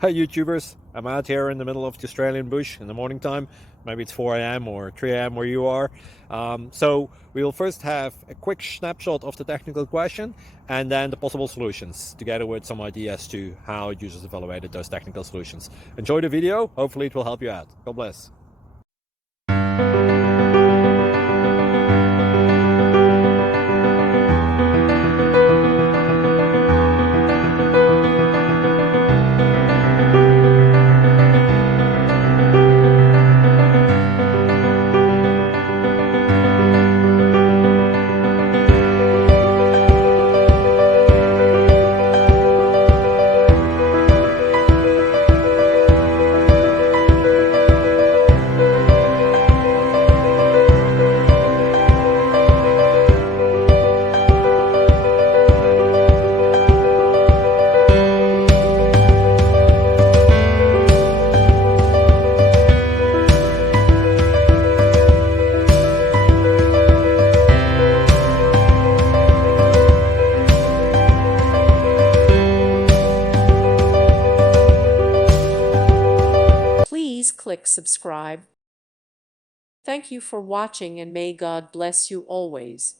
Hi YouTubers, I'm out here in the middle of the Australian bush in the morning time. Maybe it's 4 a.m. or 3 a.m. where you are. So we will first have a quick snapshot of the technical question and then the possible solutions, together with some ideas to how users evaluated those technical solutions. Enjoy the video, hopefully it will help you out. God bless. Please click subscribe. Thank you for watching and may God bless you always.